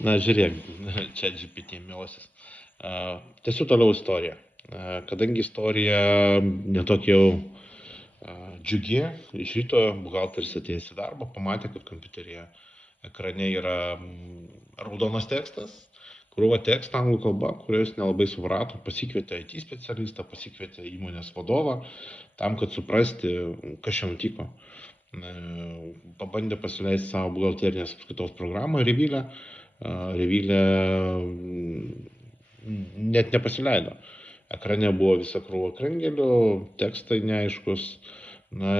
Na, žiūrėk, čia GPT mielasis. Tiesiog toliau istoriją. Kadangi istorija netokia jau džiugi, iš ryto buhalteris atėjęs į darbą, pamatė, kad kompiuteryje ekrane yra raudonas tekstas, krūva tekstą anglų kalba, kurio jis nelabai suprato, pasikvietė IT specialistą, pasikvietė įmonės vadovą, tam, kad suprasti, kas čia nutiko. Pabandė pasileisti savo buhalterinės apskaitos programą Revilę. Revilė net nepasileido. Ekrane buvo visa krūva krengelių, tekstai neaiškus. Na,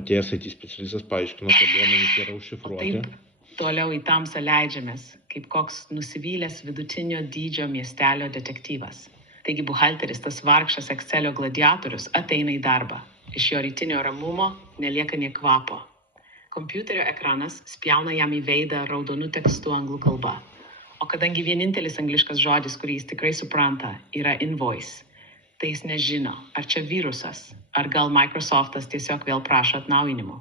atėjęs IT specialistas paaiškino, kad duomenys yra užšifruoti. Taip, toliau į tamsą leidžiamės, kaip koks nusivylęs vidutinio dydžio miestelio detektyvas. Taigi buhalteris, tas vargšas Excelio gladiatorius, ateina į darbą. Iš jo rytinio ramumo nelieka nė kvapo. Kompiuterio ekranas spjauna jam į veidą raudonų tekstų anglų kalba. O kadangi vienintelis angliškas žodis, kurį jis tikrai supranta, yra invoice, tai jis nežino, ar čia virusas, ar gal Microsoftas tiesiog vėl prašo atnaujinimo.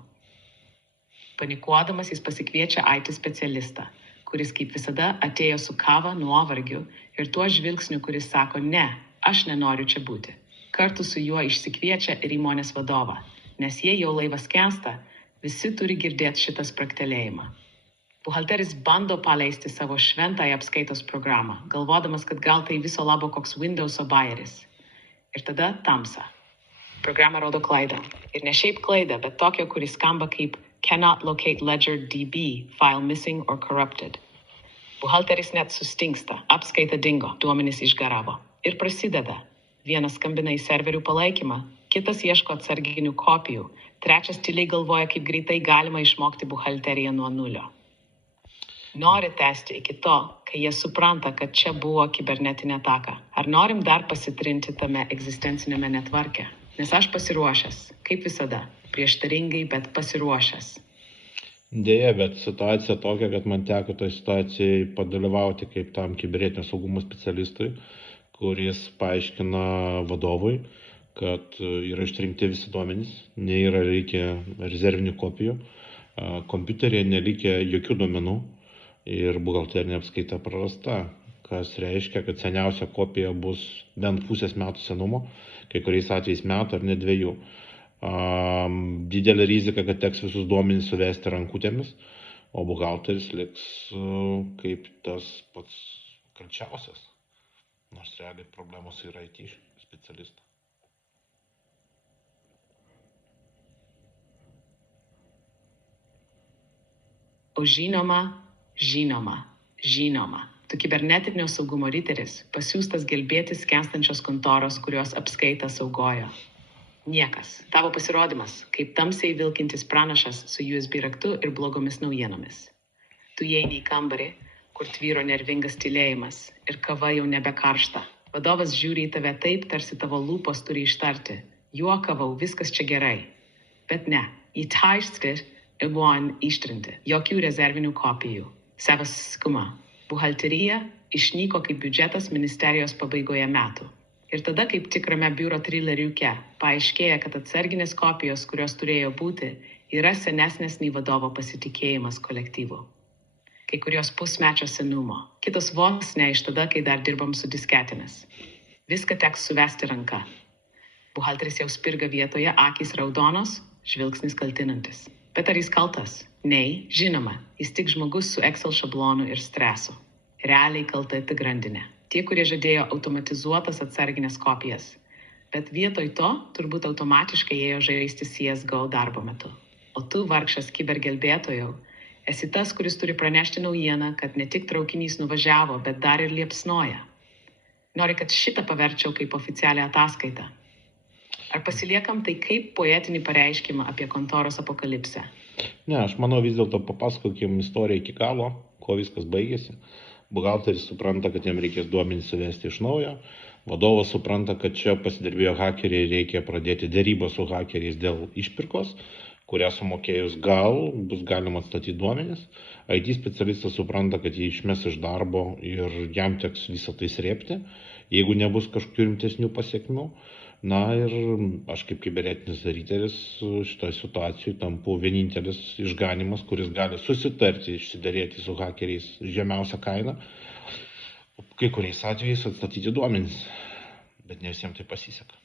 Panikuodamas jis pasikviečia IT specialistą, kuris kaip visada atėjo su kava, nuovargiu ir tuo žvilgsniu, kuris sako, ne, aš nenoriu čia būti. Kartu su juo išsikviečia ir įmonės vadovą, nes jei jau laivas skęsta, visi turi girdėti šitą spraktelėjimą. Buhalteris bando paleisti savo šventąją apskaitos programą, galvodamas, kad gal tai viso labo koks Windows'o bajeris. Ir tada tamsa. Programa rodo klaidą. Ir ne šiaip klaidą, bet tokią, kuri skamba kaip cannot locate ledger DB, file missing or corrupted. Buhalteris net sustingsta, apskaita dingo, duomenys išgaravo. Ir prasideda. Vienas skambina į serverių palaikymą, kitas ieško atsarginių kopijų, trečias tyliai galvoja, kaip greitai galima išmokti buhalteriją nuo nulio. Nori tęsti iki to, kai jie supranta, kad čia buvo kibernetinė ataka. Ar norim dar pasitrinti tame egzistencinėme netvarke? Nes aš pasiruošęs, kaip visada, prieštaringai, bet pasiruošęs. Deja, bet situacija tokia, kad man teko toj situacijai padalyvauti kaip tam kibernetinio saugumo specialistui, kuris paaiškina vadovui, kad yra ištrinti visi duomenys, nėra reikia rezervinių kopijų, kompiuteryje nereikia jokių duomenų ir buhalterinė apskaita prarasta, kas reiškia, kad seniausia kopija bus bent pusės metų senumo, kai kuriais atvejais metų ar net 2. Didelė rizika, kad teks visus duomenys suvesti rankutėmis, o buhalteris liks kaip tas pats kalčiausias, nors realiai problemos yra IT specialistų. O žinoma, tu kibernetinio saugumo riteris, pasiųstas gelbėti skęstančios kontoros, kurios apskaitą saugojo. Niekas. Tavo pasirodymas, kaip tamsiai vilkintis pranašas su USB raktu ir blogomis naujienomis. Tu įeini į kambarį, kur tvyro nervingas tylėjimas ir kava jau nebekaršta. Vadovas žiūri į tave taip, tarsi tavo lūpos turi ištarti. Juokavau, viskas čia gerai. Bet ne, į taistri ir buvo ištrinti. Jokių rezervinių kopijų. Savas skuma. Buhalterija išnyko kaip biudžetas ministerijos pabaigoje metų. Ir tada, kaip tikrame biuro trileriuke, paaiškėja, kad atsarginės kopijos, kurios turėjo būti, yra senesnės nei vadovo pasitikėjimas kolektyvu. Kai kurios pusmečio senumo, kitos vos ne iš tada, kai dar dirbam su disketėmis. Viską teks suvesti ranka. Buhalteris jau spirga vietoje, akys raudonos, žvilgsnis kaltinantis. Bet ar jis kaltas? Nei, žinoma, jis tik žmogus su Excel šablonu ir stresu. Realiai kalta ta grandinė. Tie, kurie žadėjo automatizuotas atsarginės kopijas. Bet vietoj to turbūt automatiškai ėjo žaisti CSGO darbo metu. O tu, vargšas kibergelbėtojau, esi tas, kuris turi pranešti naujieną, kad ne tik traukinys nuvažiavo, bet dar ir liepsnoja. Nori, kad šitą paverčiau kaip oficialią ataskaitą. Ar pasiliekam tai kaip poetinį pareiškimą apie kontoros apokalipsę? Ne, aš manau vis dėlto papasakokim istoriją iki galo, kuo viskas baigėsi. Buhalteris supranta, kad jam reikės duomenys suvesti iš naujo. Vadovas supranta, kad čia pasidirbėjo hakeriai, reikia pradėti dėrybą su hakeriais dėl išpirkos, kurią sumokėjus gal bus galima atstatyti duomenis. IT specialistas supranta, kad jį išmes iš darbo ir jam teks visą tai srėpti, jeigu nebus kažkokių rimtesnių pasiekmių. Na ir aš kaip kibernetinis ryteris šitoje situacijoje tampu vienintelis išganimas, kuris gali susitarti, išsiderėti su hakeriais žemiausią kainą, kai kuriais atvejais atstatyti duomenys, bet ne visiems tai pasiseka.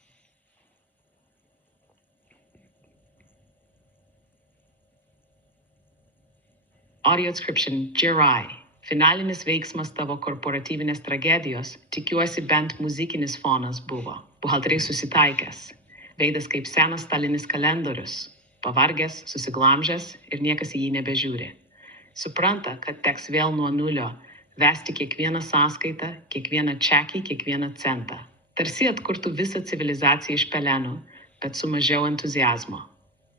Audio description, Jirai. Finalinis veiksmas tavo korporatyvinės tragedijos, tikiuosi bent muzikinis fonas buvo. Buhalteriai susitaikęs. Veidas kaip senas stalinis kalendorius. Pavargęs, susiglamžęs ir niekas į jį nebežiūri. Supranta, kad teks vėl nuo nulio vesti kiekvieną sąskaitą, kiekvieną čekį, kiekvieną centą. Tarsi atkurtų visą civilizaciją iš pelenų, bet su mažiau entuziazmo.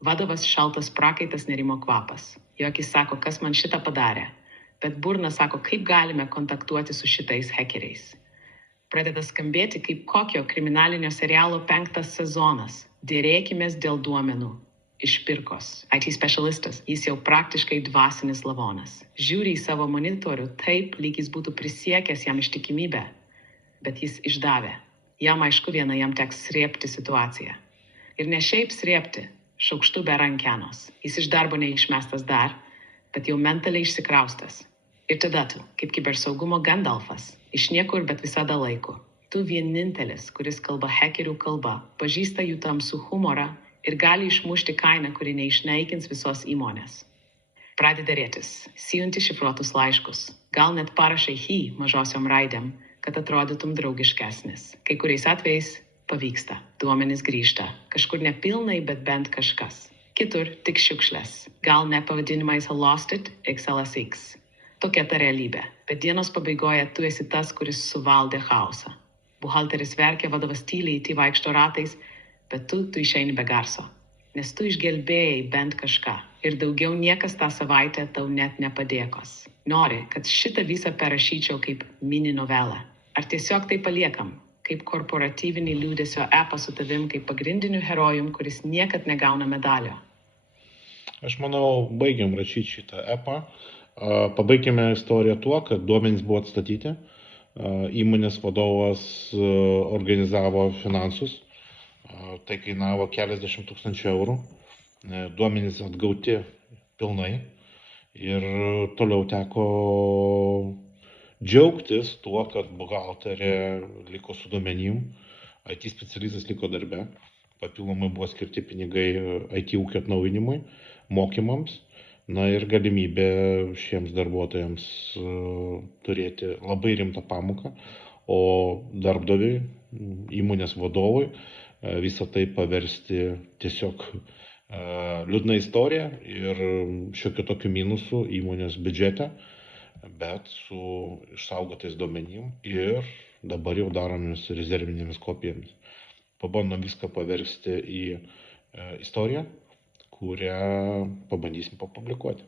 Vadovas šaltas prakaitas nerimo kvapas. Jo akis sako, kas man šitą padarė, bet burna sako, kaip galime kontaktuoti su šitais hekeriais. Pradeda skambėti kaip kokio kriminalinio serialo 5 sezonas. Dėrėkimės dėl duomenų. Išpirkos. IT specialistas, jis jau praktiškai dvasinis lavonas. Žiūri į savo monitorių taip, lyg jis būtų prisiekęs jam ištikimybę, bet jis išdavė. Jam aišku viena, jam teks srėbti situaciją. Ir ne šiaip srėbti, šaukštu be rankenos. Jis iš darbo neišmestas dar, bet jau mentaliai išsikraustas. Ir tada tu, kaip kibersaugumo Gandalfas, iš niekur, bet visada laiku. Tu vienintelis, kuris kalba hekerių kalba, pažįsta jų tamsų humorą ir gali išmušti kainą, kuri neišnaikins visos įmonės. Pradedi dėrėtis, siunti šifruotus laiškus, gal net parašai hi mažosiom raidėm, kad atrodytum draugiškesnis. Kai kuriais atvejais pavyksta, duomenys grįžta, kažkur nepilnai, bet bent kažkas. Kitur tik šiukšlės, gal ne pavadinimais Lost It, XLSX. Tokia ta realybė, bet dienos pabaigoje tu esi tas, kuris suvaldė chaosą. Buhalteris verkia, vadovas tyliai, tai vaikšto ratais, bet tu išeini be garso, nes tu išgelbėjai bent kažką ir daugiau niekas tą savaitę tau net nepadėkos. Nori, kad šitą visą parašyčiau kaip mini novelą. Ar tiesiog tai paliekam, kaip korporatyvinį liūdesio epą su tavim, kaip pagrindiniu herojum, kuris niekad negauna medalio? Aš manau, baigiam rašyti šitą epą. Pabaigime istoriją tuo, kad duomenys buvo atstatyti. Įmonės vadovas organizavo finansus. Tai kainavo keliasdešimt tūkstančių eurų. Duomenys atgauti pilnai. Ir toliau teko džiaugtis tuo, kad buhalterė liko su duomenim, IT specialistas liko darbe, papildomai buvo skirti pinigai IT ūkio atnaujinimui, mokymams, na ir galimybė šiems darbuotojams turėti labai rimtą pamoką, o darbdaviui, įmonės vadovui visą tai paversti tiesiog liūdna istorija ir šiokiu tokiu minusu įmonės biudžete, bet su išsaugotais duomenim ir dabar jau daromis rezervinėmis kopijomis. Pabandom viską paversti į istoriją, kurią pabandysim papublikuoti.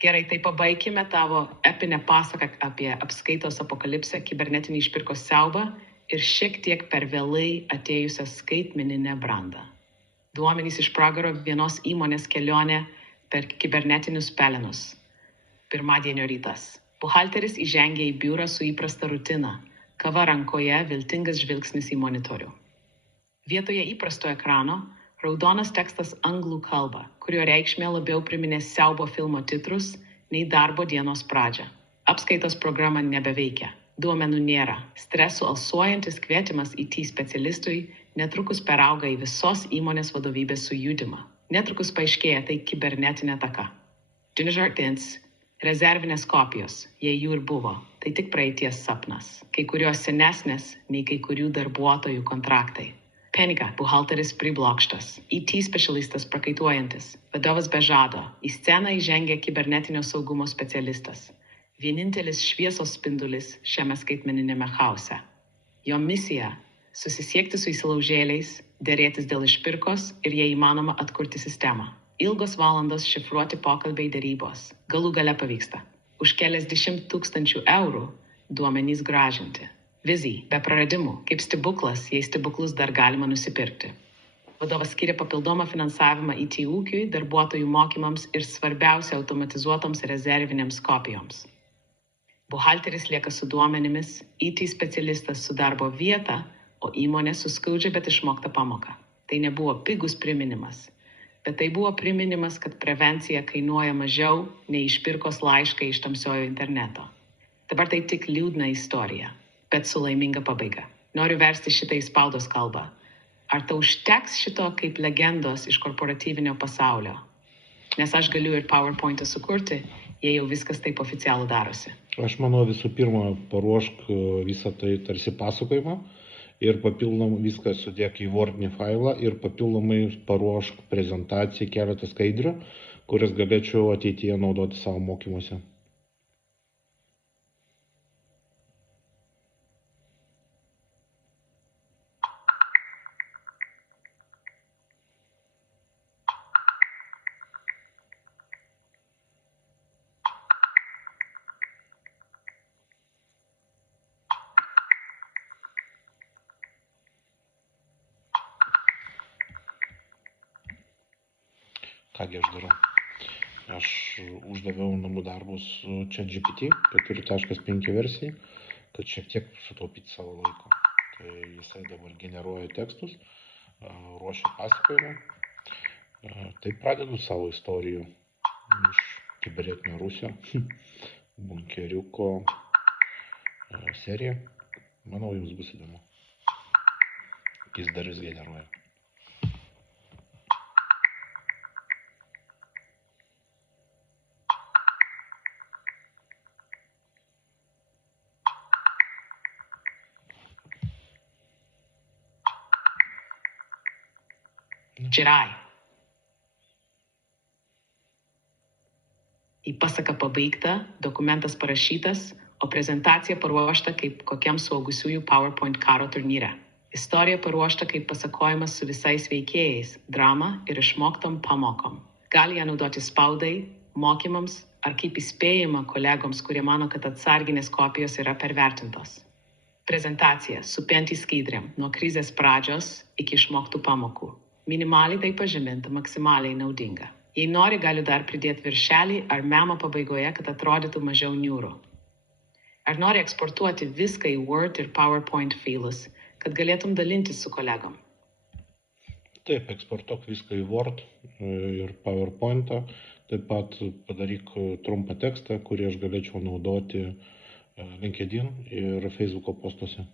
Gerai, tai pabaikime tavo epinę pasaką apie apskaitos apokalipsę, kibernetinį išpirkos siaubą ir šiek tiek per vėlai atėjusią skaitmeninę brandą. Duomenys iš pragaro vienos įmonės kelionė per kibernetinius pelenus. Pirmadienio rytas. Buhalteris įžengė į biurą su įprasta rutina. Kava rankoje, viltingas žvilgsnis į monitorių. Vietoje įprasto ekrano raudonas tekstas anglų kalba, kurio reikšmė labiau priminė siaubo filmo titrus nei darbo dienos pradžią. Apskaitos programa nebeveikia. Duomenų nėra. Stresu alsuojantis kvietimas IT specialistui netrukus perauga į visos įmonės vadovybės sujudimą. Netrukus paaiškėja tai kibernetinė ataka. Dinžartins, rezervinės kopijos, jei jų ir buvo, tai tik praeities sapnas. Kai kurios senesnės nei kai kurių darbuotojų kontraktai. Penika, buhalteris priblokštas, IT specialistas prakaituojantis, vadovas be žado, į sceną įžengia kibernetinio saugumo specialistas. Vienintelis šviesos spindulis šiame skaitmeninėme chaose. Jo misija – susisiekti su įsilaužėliais, dėrėtis dėl išpirkos ir jei įmanoma atkurti sistemą. Ilgos valandos šifruoti pokalbiai dėrybos. Galų gale pavyksta. Už keliasdešimt tūkstančių eurų duomenys grąžinti. Vizijai, be praradimų, kaip stebuklas, jei stebuklus dar galima nusipirkti. Vadovas skiria papildomą finansavimą IT ūkiui, darbuotojų mokymams ir svarbiausia automatizuotoms rezervinėms kopijoms. Buhalteris lieka su duomenimis, IT specialistas su darbo vieta, o įmonė su skaudžia, bet išmokta pamoka. Tai nebuvo pigus priminimas, bet tai buvo priminimas, kad prevencija kainuoja mažiau nei išpirkos laišką iš tamsiojo interneto. Dabar tai tik liūdna istorija, bet su laiminga pabaiga. Noriu versti šitą į spaudos kalbą. Ar tau užteks šito kaip legendos iš korporatyvinio pasaulio? Nes aš galiu ir PowerPoint'ą sukurti, jei jau viskas taip oficialų darosi. Aš manau, visų pirma, paruošk visą tai tarsi pasakojimą ir papildomai viską sudėk į Word'inį failą ir papildomai paruošk prezentaciją, keletą skaidrių, kurias galėčiau ateityje naudoti savo mokymuose. Kągi aš darau? Aš uždaviau namų darbus su ChatGPT 4.5 versijai, kad šiek tiek sutaupyti savo laiko. Tai jisai dabar generuoja tekstus, ruošia pasakojimą. Tai pradedu savo istorijų iš kibernetinio Rusio, bunkeriuko seriją. Manau, jums bus įdomu. Jis dar vis generuoja. Džirai. Į pasaką pabaigta, dokumentas parašytas, o prezentacija paruošta kaip kokiam suaugusiųjų PowerPoint karo turnyre. Istorija paruošta kaip pasakojimas su visais veikėjais, drama ir išmoktam pamokom. Gali ją naudoti spaudai, mokymams ar kaip įspėjimą kolegoms, kurie mano, kad atsarginės kopijos yra pervertintos. Prezentacija su 5 skaidrėm nuo krizės pradžios iki išmoktų pamokų. Minimaliai tai pažyminta, maksimaliai naudinga. Jei nori, galiu dar pridėti viršelį ar memo pabaigoje, kad atrodytų mažiau niūru. Ar nori eksportuoti viską į Word ir PowerPoint failus, kad galėtum dalintis su kolegom? Taip, eksportuok viską į Word ir PowerPoint'ą. Taip pat padaryk trumpą tekstą, kurį aš galėčiau naudoti LinkedIn ir Facebook'o postuose.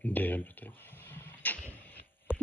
Deja, bet taip.